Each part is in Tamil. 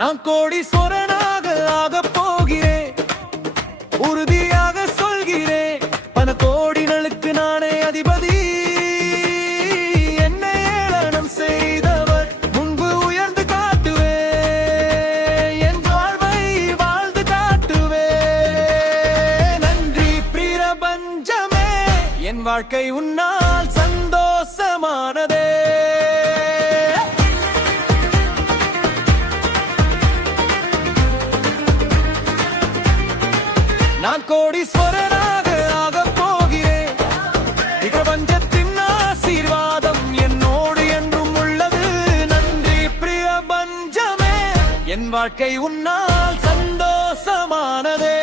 நான் கோடீஸ்வரனாக ஆகப் போகிறேன், உறுதியாக சொல்கிறேன். பல கோடிகளுக்கு நானே அதிபதி. என்னை ஏளனம் செய்தவர் முன்பு உயர்ந்து காட்டுவேன், என் வாழ்வை வாழ்ந்து காட்டுவேன். நன்றி பிரபஞ்சமே, என் வாழ்க்கை உன்னால் சந்தோஷமானதே. நான் கோடீஸ்வரனாக ஆகப் போகிறேன், பிரபஞ்சத்தின் ஆசீர்வாதம் என்னோடு என்றும் உள்ளது. நன்றி பிரபஞ்சமே, என் வாழ்க்கை உன்னால் சந்தோஷமானதே.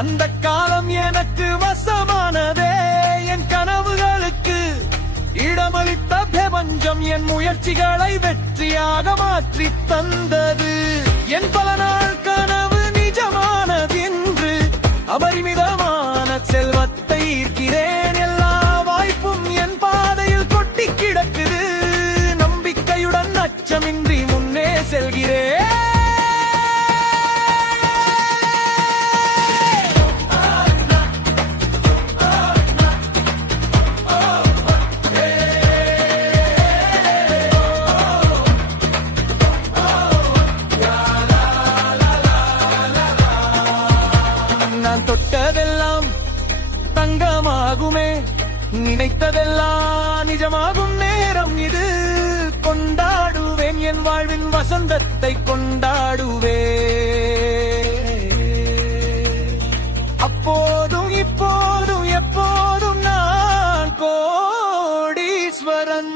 அந்த காலம் எனக்கு வசமானதே. என் கனவுகளுக்கு இடமளித்த பிரபஞ்சம் என் முயற்சிகளை வெற்றியாக மாற்றி தந்தது. என் பல நாள் கனவு நிஜமானது என்று அபரிமிதமான செல்வத்தை ஈர்க்கிறேன். எல்லா வாய்ப்பும் என் பாதையில் கொட்டி கிடக்குது. நம்பிக்கையுடன் அச்சமின்றி முன்னே செல்கிறேன். நான் தொட்டதெல்லாம் தங்கமாகுமே, நினைத்ததெல்லாம் நிஜமாகும் நேரம் இது. கொண்டாடுவேன் என் வாழ்வின் வசந்தத்தை கொண்டாடுவேன். அப்போதும் இப்போதும் எப்போதும் நான் கோடீஸ்வரன்.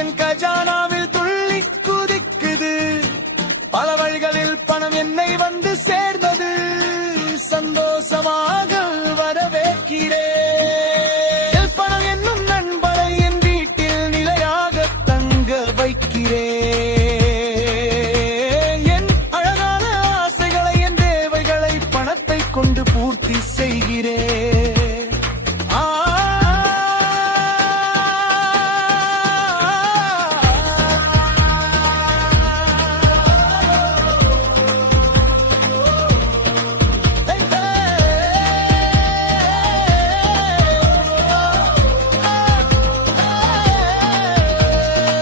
என் கஜானாவில் துள்ளி குதிக்குது. பல வழிகளில் பணம் என்னை வந்து சேர்ந்தது. சந்தோஷமாக வரவேற்கிறேன். பணம் என்னும் நண்பனை என் வீட்டில் நிலையாக தங்க வைக்கிறேன். என் அழகான ஆசைகளை, என் தேவைகளை பணத்தை கொண்டு பூர்த்தி செய்கிறேன்.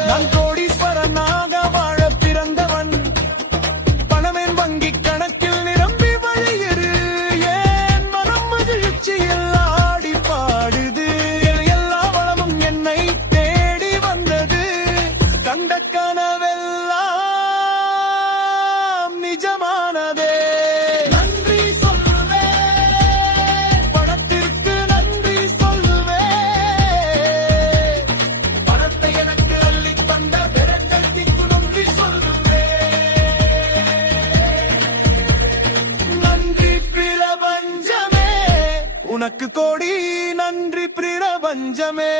நான் கோடீஸ்வரனாக வாழ பிறந்தவன். பணமேன் வங்கி கணக்கில் நிரம்பி வழியுது. ஏன் மனம் மகிழ்ச்சியில் ஆடி பாடுது. எல்லா வளமும் என்னை தேடி வந்தது. கண்ட கனவெல்லாம் நிஜமானதே. நன்றி சொல்லுவேன், பணத்திற்கு நன்றி சொல்லுவேன். பணத்தை எனக்கு அள்ளி தந்த பெருங்கட்சிக்கு நன்றி சொல்லுவேன். நன்றி பிரபஞ்சமே, உனக்கு கோடி நன்றி பிரபஞ்சமே.